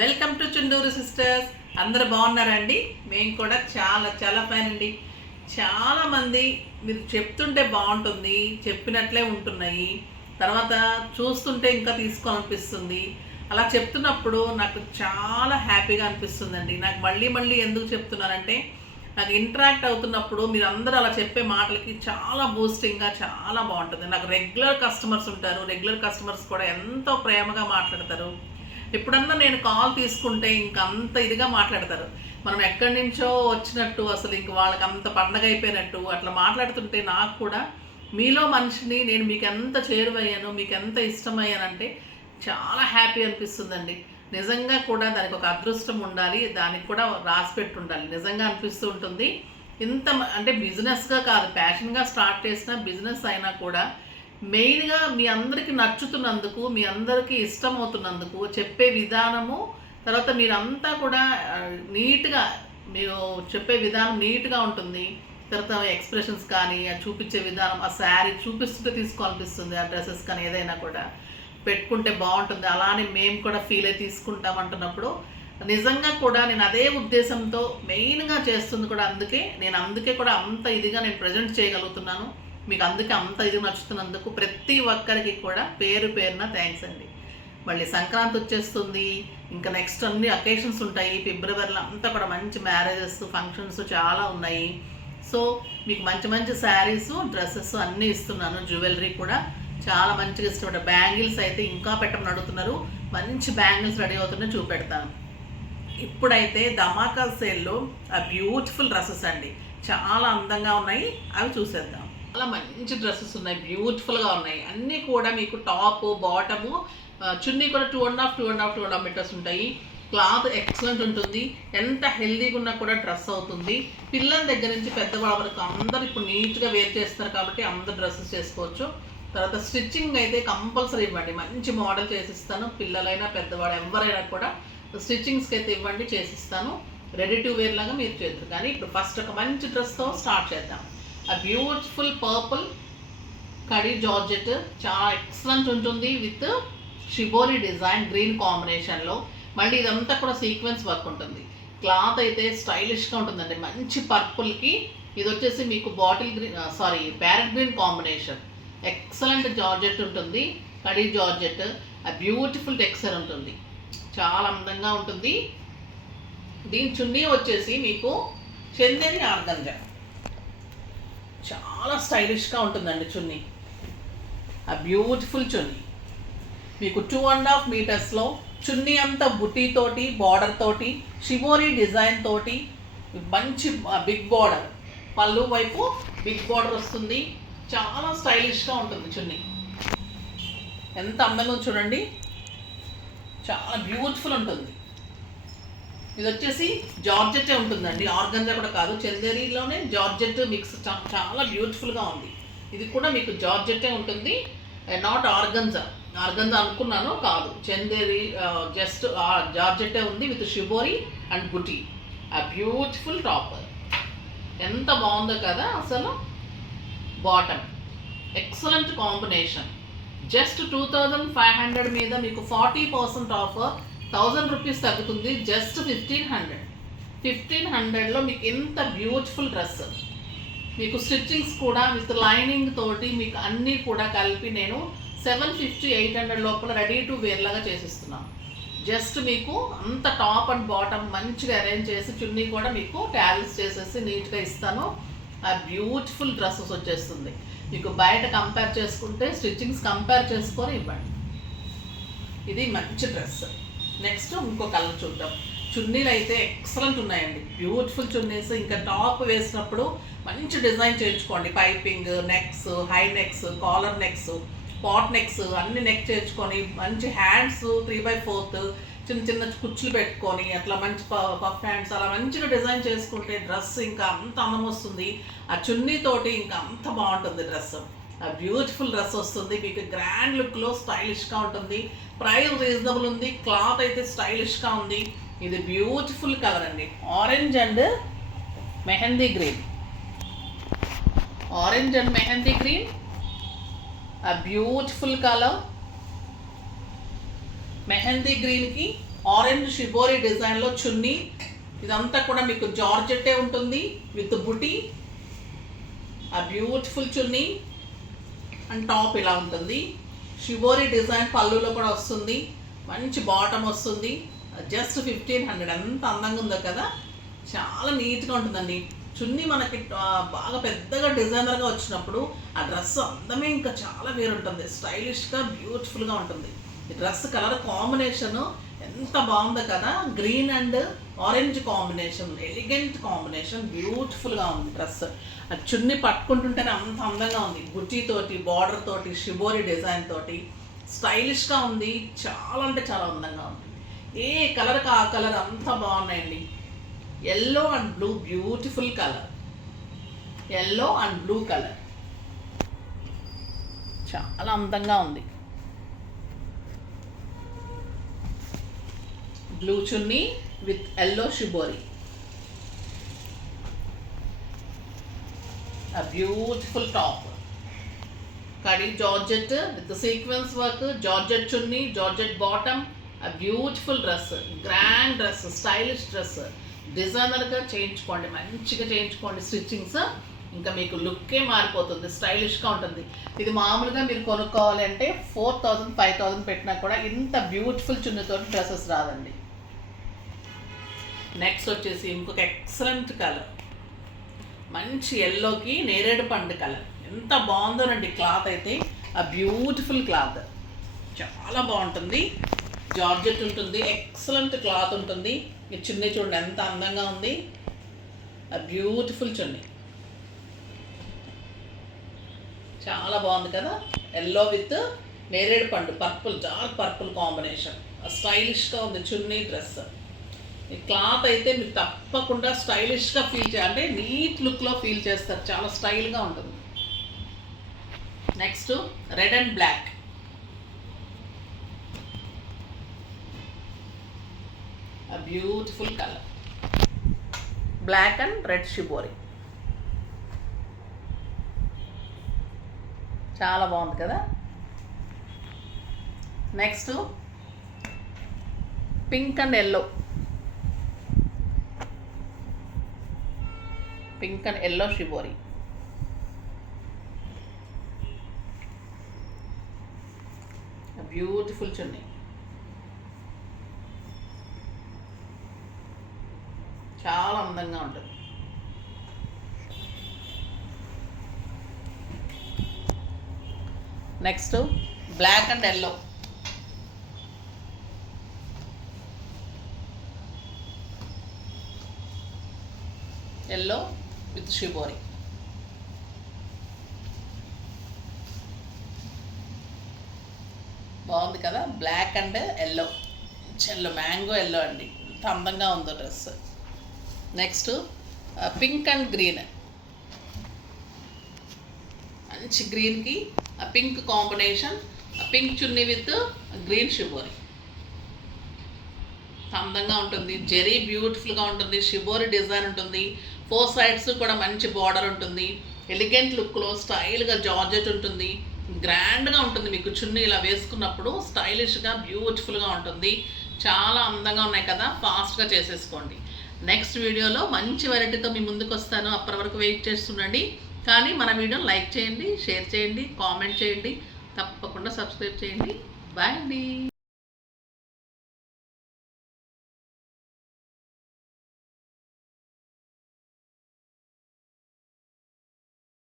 Welcome to Chunduru sisters. అందరు బాగున్నారండి? మేము కూడా చాలా చాలా ఫైన్ అండి. చాలామంది మీరు చెప్తుంటే బాగుంటుంది, చెప్పినట్లే ఉంటున్నాయి, తర్వాత చూస్తుంటే ఇంకా తీసుకోవాలనిపిస్తుంది. అలా చెప్తున్నప్పుడు నాకు చాలా హ్యాపీగా అనిపిస్తుందండి. నాకు మళ్ళీ మళ్ళీ ఎందుకు చెప్తున్నానంటే, నాకు ఇంటరాక్ట్ అవుతున్నప్పుడు మీరు అందరూ అలా చెప్పే మాటలకి చాలా బూస్టింగ్గా చాలా బాగుంటుంది. నాకు రెగ్యులర్ కస్టమర్స్ ఉంటారు. రెగ్యులర్ కస్టమర్స్ కూడా ఎంతో ప్రేమగా మాట్లాడతారు. ఎప్పుడన్నా నేను కాల్ తీసుకుంటే ఇంక అంత ఇదిగా మాట్లాడతారు. మనం ఎక్కడి నుంచో వచ్చినట్టు, అసలు ఇంక వాళ్ళకి అంత పండగ అయిపోయినట్టు అట్లా మాట్లాడుతుంటే నాకు కూడా మీలో మనిషిని నేను మీకు ఎంత చేరువయ్యాను, మీకు ఎంత ఇష్టమయ్యానంటే చాలా హ్యాపీ అనిపిస్తుందండి. నిజంగా కూడా దానికి ఒక అదృష్టం ఉండాలి, దానికి కూడా రాసి పెట్టి ఉండాలి. నిజంగా అనిపిస్తూ ఉంటుంది. ఇంత అంటే బిజినెస్గా కాదు, ప్యాషన్గా స్టార్ట్ చేసిన బిజినెస్ అయినా కూడా మెయిన్గా మీ అందరికీ నచ్చుతున్నందుకు, మీ అందరికీ ఇష్టమవుతున్నందుకు, చెప్పే విధానము, తర్వాత మీరంతా కూడా నీట్గా, మీరు చెప్పే విధానం నీట్గా ఉంటుంది. తర్వాత ఎక్స్ప్రెషన్స్ కానీ, చూపించే విధానం, ఆ శారీ చూపిస్తుంటే తీసుకోవాలనిపిస్తుంది. ఆ డ్రెస్సెస్ కానీ ఏదైనా కూడా పెట్టుకుంటే బాగుంటుంది, అలానే మేము కూడా ఫీల్ అయి తీసుకుంటాం అంటున్నప్పుడు నిజంగా కూడా నేను అదే ఉద్దేశంతో మెయిన్గా చేస్తుంది కూడా. అందుకే కూడా అంత ఇదిగా నేను ప్రజెంట్ చేయగలుగుతున్నాను. మీకు అందుకే అంత ఇది నచ్చుతున్నందుకు ప్రతి ఒక్కరికి కూడా పేరు పేరున థ్యాంక్స్ అండి. మళ్ళీ సంక్రాంతి వచ్చేస్తుంది, ఇంకా నెక్స్ట్ అన్ని అకేషన్స్ ఉంటాయి. ఫిబ్రవరిలో అంతా కూడా మంచి మ్యారేజెస్, ఫంక్షన్స్ చాలా ఉన్నాయి. సో మీకు మంచి మంచి శారీస్, డ్రెస్సెస్ అన్నీ ఇస్తున్నాను. జ్యువెలరీ కూడా చాలా మంచిగా ఇష్టపడ్డారు. బ్యాంగిల్స్ అయితే ఇంకా పెట్టమని అడుగుతున్నారు. మంచి బ్యాంగిల్స్ రెడీ అవుతున్నాయి, చూపెడతాను. ఇప్పుడైతే ధమాకా సేల్లో ఆ బ్యూటిఫుల్ డ్రెస్సెస్ అండి, చాలా అందంగా ఉన్నాయి, అవి చూసేద్దాం. చాలా మంచి డ్రెస్సెస్ ఉన్నాయి, బ్యూటిఫుల్గా ఉన్నాయి. అన్నీ కూడా మీకు టాప్, బాటము, చున్నీ కూడా 2.5 మీటర్స్ ఉంటాయి. క్లాత్ ఎక్సలెంట్ ఉంటుంది. ఎంత హెల్దీగా ఉన్నా కూడా డ్రెస్ అవుతుంది. పిల్లల దగ్గర నుంచి పెద్దవాళ్ళ వరకు అందరు ఇప్పుడు నీట్గా వేర్ చేస్తారు కాబట్టి అందరు డ్రెస్సెస్ చేసుకోవచ్చు. తర్వాత స్టిచ్చింగ్ అయితే కంపల్సరీ ఇవ్వండి, మంచి మోడల్ చేసిస్తాను. పిల్లలైనా పెద్దవాళ్ళు ఎవరైనా కూడా స్టిచ్చింగ్స్కి అయితే ఇవ్వండి, చేసిస్తాను. రెడీ టు వేర్ లాగా మీరు చేద్దరు. కానీ ఇప్పుడు ఫస్ట్ ఒక మంచి డ్రెస్తో స్టార్ట్ చేద్దాం. ఆ బ్యూటిఫుల్ పర్పుల్ కడీ జార్జెట్ చాలా ఎక్సలెంట్ ఉంటుంది, విత్ షిబోరి డిజైన్ గ్రీన్ కాంబినేషన్లో. మళ్ళీ ఇదంతా కూడా సీక్వెన్స్ వర్క్ ఉంటుంది. క్లాత్ అయితే స్టైలిష్గా ఉంటుందండి. మంచి పర్పుల్కి ఇది వచ్చేసి మీకు bottle green, parrot green combination. Excellent georgette ఉంటుంది, కడీ జార్జెట్. ఆ బ్యూటిఫుల్ టెక్స్చర్ ఉంటుంది, చాలా అందంగా ఉంటుంది. దీని చున్నీ వచ్చేసి మీకు చందేరి ఆర్గంజా, చాలా స్టైలిష్గా ఉంటుందండి చున్నీ. ఆ బ్యూటిఫుల్ చున్నీ మీకు 2.5 మీటర్స్లో, చున్నీ అంతా బుటీతోటి, బార్డర్ తోటి, షిబోరి డిజైన్ తోటి, మంచి బిగ్ బార్డర్, పళ్ళు వైపు బిగ్ బార్డర్ వస్తుంది. చాలా స్టైలిష్గా ఉంటుంది చున్నీ. ఎంత అందంగా చూడండి, చాలా బ్యూటిఫుల్ ఉంటుంది. ఇది వచ్చేసి జార్జెట్టే ఉంటుందండి, ఆర్గంజా కూడా కాదు. చందేరిలోనే జార్జెట్ మిక్స్, చాలా బ్యూటిఫుల్గా ఉంది. ఇది కూడా మీకు జార్జెట్టే ఉంటుంది, నాట్ ఆర్గంజా. ఆర్గంజా అనుకున్నాను, కాదు, చందేరి జస్ట్ జార్జెట్టే ఉంది, విత్ షిబోరి అండ్ బుటీ. ఆ బ్యూటిఫుల్ టాప్ ఎంత బాగుందో కదా అసలు. Bottom excellent combination. జస్ట్ 2500 మీద మీకు 40% ఆఫర్, 1000 రూపీస్ తగ్గుతుంది. జస్ట్ 1500లో మీకు ఎంత బ్యూటిఫుల్ డ్రెస్. మీకు స్టిచ్చింగ్స్ కూడా విత్ లైనింగ్ తోటి మీకు అన్నీ కూడా కలిపి నేను 750-800 లోపల రెడీ టు వేర్ లాగా చేసిస్తున్నాను. జస్ట్ మీకు అంత టాప్ అండ్ బాటమ్ మంచిగా అరేంజ్ చేసి, చున్నీ కూడా మీకు ట్యాల్స్ చేసేసి నీట్గా ఇస్తాను. ఆ బ్యూటిఫుల్ డ్రెస్సెస్ వచ్చేస్తుంది. మీకు బయట కంపేర్ చేసుకుంటే స్టిచ్చింగ్స్ కంపేర్ చేసుకొని ఇవ్వండి. ఇది మంచి డ్రెస్. నెక్స్ట్ ఇంకో కలర్ చూద్దాం. చున్నీలు అయితే ఎక్సలెంట్ ఉన్నాయండి, బ్యూటిఫుల్ చున్నీస్. ఇంకా టాప్ వేసినప్పుడు మంచి డిజైన్ చేయించుకోండి. Piping necks, high necks, collar necks, pot necks అన్ని నెక్ చేయించుకొని, మంచి హ్యాండ్స్ 3/4 చిన్న చిన్న కుచ్చులు పెట్టుకొని, అట్లా మంచి పఫ్ హ్యాండ్స్ అలా మంచిగా డిజైన్ చేసుకుంటే డ్రెస్ ఇంకా అంత అందం వస్తుంది. ఆ చున్నీతోటి ఇంకా అంత బాగుంటుంది డ్రెస్. ఆ బ్యూటిఫుల్ డ్రెస్ వస్తుంది మీకు, గ్రాండ్ లుక్లో స్టైలిష్గా ఉంటుంది. ప్రైస్ రీజనబుల్ ఉంది, క్లాత్ అయితే స్టైలిష్గా ఉంది. ఇది బ్యూటిఫుల్ కలర్ అండి, orange and mehndi green. Orange and mehndi green, ఆ బ్యూటిఫుల్ కలర్. మెహందీ గ్రీన్కి ఆరెంజ్ షిబోరి డిజైన్లో చున్నీ. ఇదంతా కూడా మీకు జార్జెట్టే ఉంటుంది విత్ బుటీ. ఆ బ్యూటిఫుల్ చున్నీ అండ్ టాప్ ఇలా ఉంటుంది. షిబోరి డిజైన్ పళ్ళులో కూడా వస్తుంది. మంచి బాటమ్ వస్తుంది. జస్ట్ 1500. ఎంత అందంగా ఉందో కదా, చాలా నీట్గా ఉంటుందండి. చున్నీ మనకి బాగా పెద్దగా డిజైనర్గా వచ్చినప్పుడు ఆ డ్రెస్ అందమే ఇంకా చాలా వేరుంటుంది. స్టైలిష్గా బ్యూటిఫుల్గా ఉంటుంది. ఈ డ్రెస్ కలర్ కాంబినేషను ఎంత బాగుందో కదా, green and orange combination, elegant combination, బ్యూటిఫుల్గా ఉంది డ్రెస్. ఆ చున్నీ పట్టుకుంటుంటేనే అంత అందంగా ఉంది. బుట్టీతోటి, బార్డర్ తోటి, షిబోరి డిజైన్ తోటి స్టైలిష్గా ఉంది. చాలా అంటే చాలా అందంగా ఉంది. ఏ కలర్కి ఆ కలర్ అంత బాగున్నాయండి. Yellow and blue, beautiful colour. Yellow and blue colour చాలా అందంగా ఉంది. Blue chunni with yellow shibori. A beautiful top. Kadi georgette with the sequence work, georgette chunni, georgette bottom. A beautiful dress, grand dress, stylish dress. డిజైనర్గా చేయించుకోండి, మంచిగా చేయించుకోండి stitchings. ఇంకా మీకు లుక్కే మారిపోతుంది, స్టైలిష్గా ఉంటుంది. ఇది మామూలుగా మీరు కొనుక్కోవాలి అంటే 4000, 5000 పెట్టినా కూడా ఇంత బ్యూటిఫుల్ చున్నీతో డ్రెస్సెస్ రాదండి. నెక్స్ట్ వచ్చేసి ఇంకొక ఎక్సలెంట్ కలర్, మంచి ఎల్లోకి నేరేడు పండు కలర్. ఎంత బాగుందోనండి క్లాత్ అయితే. ఆ బ్యూటిఫుల్ క్లాత్ చాలా బాగుంటుంది. జార్జెట్ ఉంటుంది, ఎక్సలెంట్ క్లాత్ ఉంటుంది. ఈ చున్నీ చూడండి ఎంత అందంగా ఉంది. ఆ బ్యూటిఫుల్ చున్నీ చాలా బాగుంది కదా. ఎల్లో విత్ నేరేడు పండు, పర్పుల్, డార్క్ పర్పుల్ కాంబినేషన్. స్టైలిష్గా ఉంది చున్నీ డ్రెస్. ఈ క్లాత్ అయితే మీరు తప్పకుండా స్టైలిష్గా ఫీల్ చేయాలి, అంటే నీట్ లుక్లో ఫీల్ చేస్తారు. చాలా స్టైల్గా ఉంటుంది. Next red and black. A beautiful color, black and red shibori. చాలా బాగుంది కదా. Next pink and yellow. Pink and yellow shibori. Beautiful chunni, చాలా అందంగా ఉంటుంది. Next black and yellow. Yellow with shibori. బాగుంది కదా, black and yellow. Yellow, mango yellow అండి, ఎంత అందంగా ఉందో dress. Next pink and green. మంచి గ్రీన్కి ఆ pink combination. Pink chunni with green shibori. అందంగా ఉంటుంది. జెరీ బ్యూటిఫుల్గా ఉంటుంది. షిబోరి డిజైన్ ఉంటుంది. 4 సైడ్స్ కూడా మంచి బార్డర్ ఉంటుంది. ఎలిగెంట్ లుక్లో స్టైల్గా జార్జెట్ ఉంటుంది. గ్రాండ్గా ఉంటుంది. మీకు చున్నీ ఇలా వేసుకున్నప్పుడు స్టైలిష్గా బ్యూటిఫుల్గా ఉంటుంది. చాలా అందంగా ఉన్నాయి కదా. ఫాస్ట్గా చేసేసుకోండి. నెక్స్ట్ వీడియోలో మంచి వెరైటీతో మీ ముందుకు వస్తాను. అప్పటి వరకు వెయిట్ చేస్తుండండి. కానీ మన వీడియోని లైక్ చేయండి, షేర్ చేయండి, కామెంట్ చేయండి, తప్పకుండా సబ్స్క్రైబ్ చేయండి. బాయ్ అండి.